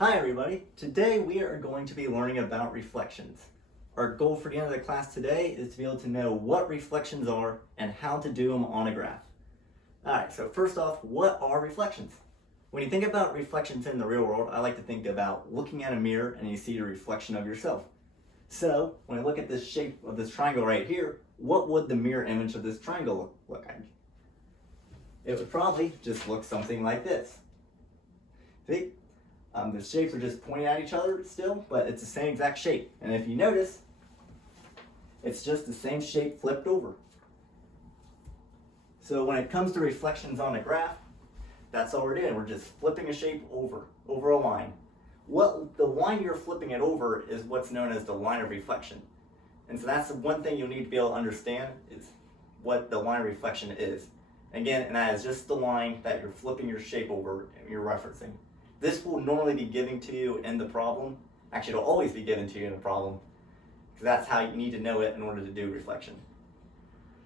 Hi everybody! Today we are going to be learning about reflections. Our goal for the end of the class today is to be able to know what reflections are and how to do them on a graph. Alright, so first off, what are reflections? When you think about reflections in the real world, I like to think about looking at a mirror and you see a reflection of yourself. So, when I look at this shape of this triangle right here, what would the mirror image of this triangle look like? It would probably just look something like this. See? The shapes are just pointing at each other still, but it's the same exact shape. And if you notice, it's just the same shape flipped over. So when it comes to reflections on a graph, that's all we're doing. We're just flipping a shape over a line. The line you're flipping it over is what's known as the line of reflection. And so that's the one thing you'll need to be able to understand is what the line of reflection is. Again, and that is just the line that you're flipping your shape over and you're referencing. This will normally be given to you in the problem. Actually, it'll always be given to you in the problem, because that's how you need to know it in order to do reflection.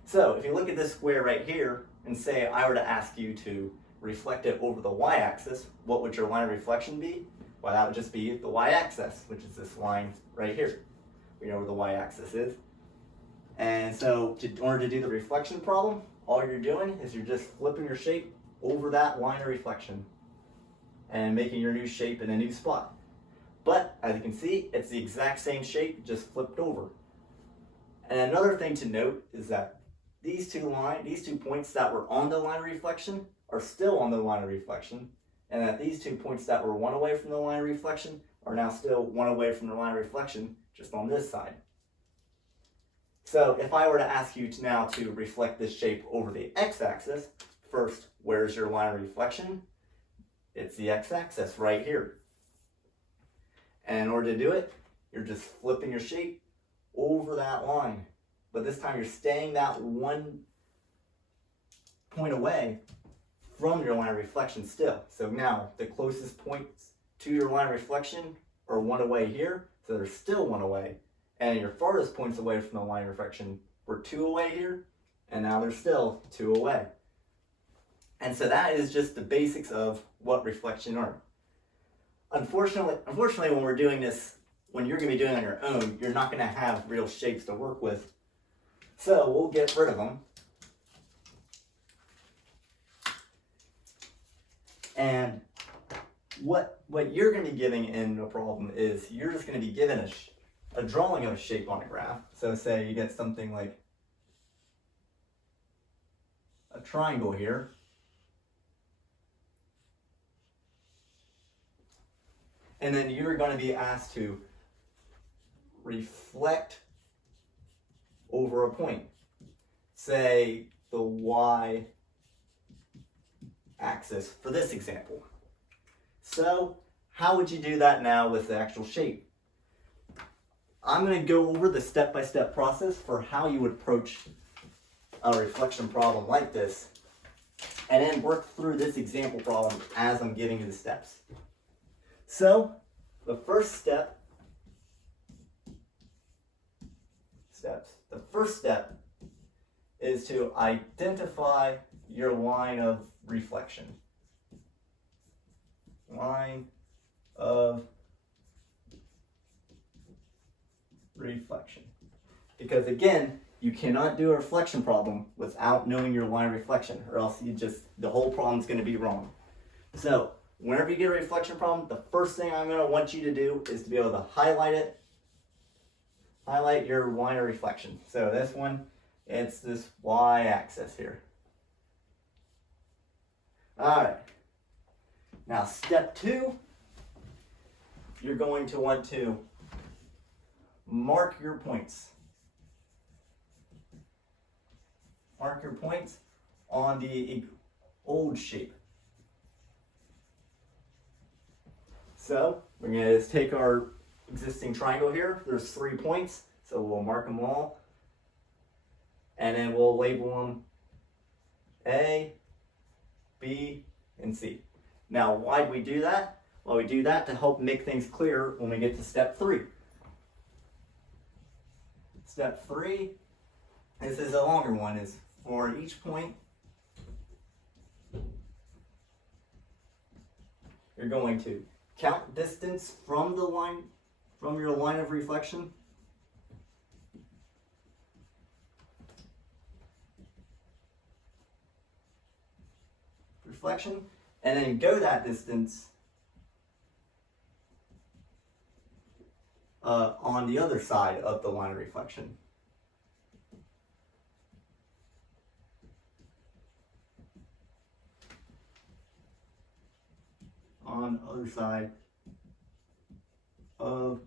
So if you look at this square right here, and say I were to ask you to reflect it over the y-axis, what would your line of reflection be? Well, that would just be the y-axis, which is this line right here. We know where the y-axis is. And so in order to do the reflection problem, all you're doing is you're just flipping your shape over that line of reflection and making your new shape in a new spot. But as you can see, it's the exact same shape, just flipped over. And another thing to note is that these two points that were on the line of reflection are still on the line of reflection, and that these 2 points that were one away from the line of reflection are now still one away from the line of reflection, just on this side. So if I were to ask you now to reflect this shape over the x-axis, first, where's your line of reflection? It's the x-axis right here. And in order to do it, you're just flipping your shape over that line. But this time you're staying that 1 point away from your line of reflection still. So now the closest points to your line of reflection are 1 away here, so there's still 1 away. And your farthest points away from the line of reflection were 2 away here, and now there's still 2 away. And so that is just the basics of what reflection are. Unfortunately, when we're doing this, when you're going to be doing it on your own, you're not going to have real shapes to work with. So we'll get rid of them. And what you're going to be giving in the problem is you're just going to be given a drawing of a shape on a graph. So say you get something like a triangle here. And then you're going to be asked to reflect over a point. Say the y-axis for this example. So how would you do that now with the actual shape? I'm going to go over the step-by-step process for how you would approach a reflection problem like this, and then work through this example problem as I'm giving you the steps. So, the first step is to identify your line of reflection. Line of reflection. Because again, you cannot do a reflection problem without knowing your line of reflection, or else the whole problem is going to be wrong. So, whenever you get a reflection problem, the first thing I'm going to want you to do is to be able to highlight it. Highlight your line of reflection. So this one, it's this y-axis here. Alright. Now step 2, you're going to want to mark your points. Mark your points on the old shape. So we're going to just take our existing triangle here. There's 3 points, so we'll mark them all. And then we'll label them A, B, and C. Now, why do we do that? Well, we do that to help make things clear when we get to step 3. Step 3, this is a longer one, is for each point, you're going to count distance from the line, from your line of reflection. Reflection, and then go that distance on the other side of the line of reflection. On the other side of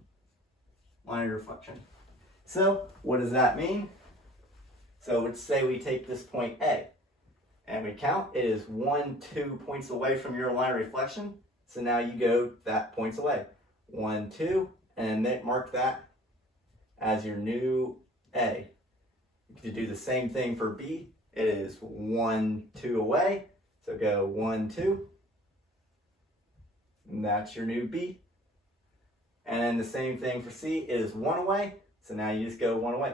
line of reflection. So what does that mean? So let's say we take this point A and we count, it is 1, 2 points away from your line of reflection. So now you go that points away. 1, 2, and then mark that as your new A. You can do the same thing for B. It is 1, 2 away. So go 1, 2. And that's your new B. And then the same thing for C, it is 1 away. So now you just go 1 away.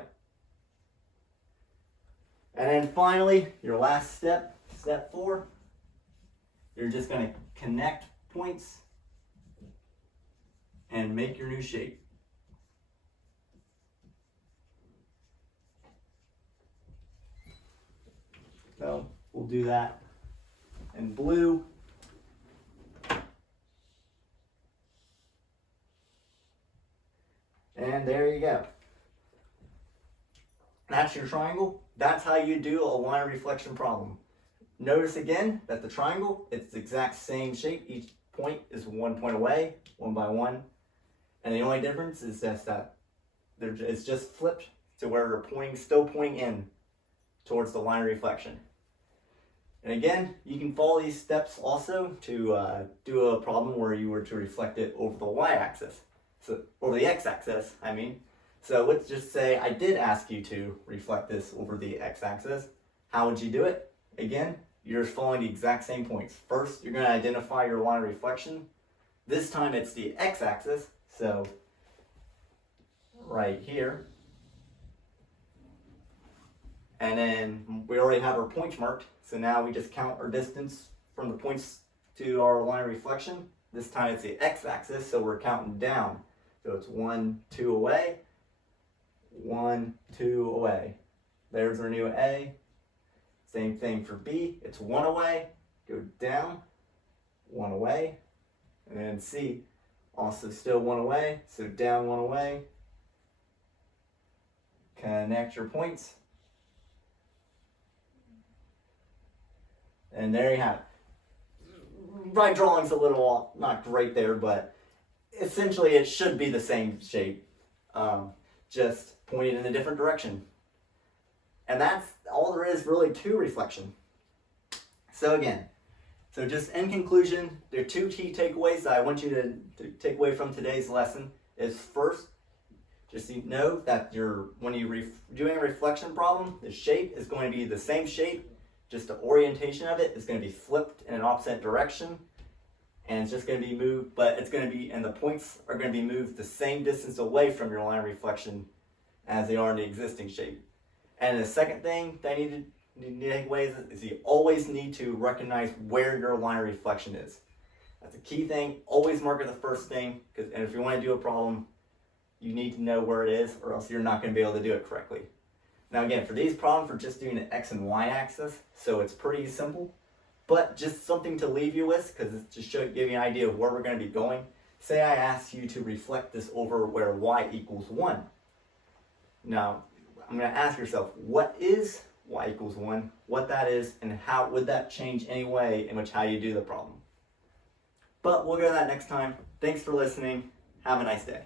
And then finally, your last step, step 4, you're just going to connect points and make your new shape. So we'll do that in blue. And there you go. That's your triangle. That's how you do a line reflection problem. Notice again that the triangle, it's the exact same shape. Each point is 1 point away, 1 by 1. And the only difference is just that it's just flipped to where we're pointing, still pointing in towards the line of reflection. And again, you can follow these steps also to do a problem where you were to reflect it over the y-axis. So, or the x-axis, I mean. So let's just say I did ask you to reflect this over the x-axis. How would you do it? Again, you're following the exact same points. First, you're going to identify your line of reflection. This time it's the x-axis, so right here. And then we already have our points marked, so now we just count our distance from the points to our line of reflection. This time it's the x-axis, so we're counting down. So it's 1, 2 away, 1, 2 away. There's our new A. Same thing for B. It's 1 away, go down, 1 away. And then C, also still 1 away, so down 1 away. Connect your points. And there you have it. My drawing's a little off, not great there, but essentially it should be the same shape, just pointed in a different direction. And that's all there is really to reflection. So again, so just in conclusion, there are 2 key takeaways that I want you to take away from today's lesson. Is first, just know that when you're doing a reflection problem, the shape is going to be the same shape, just the orientation of it is going to be flipped in an opposite direction. And it's just going to be moved, but it's going to be, and the points are going to be moved the same distance away from your line of reflection as they are in the existing shape. And the second thing that you need to take away is you always need to recognize where your line of reflection is. That's a key thing. Always mark it the first thing, and if you want to do a problem, you need to know where it is, or else you're not going to be able to do it correctly. Now again, for these problems, we're just doing the x and y axis, so it's pretty simple. But just something to leave you with, because it's just give you an idea of where we're going to be going. Say I asked you to reflect this over where y equals 1. Now, I'm going to ask yourself, what is y equals 1, what that is, and how would that change any way in which how you do the problem. But we'll go to that next time. Thanks for listening. Have a nice day.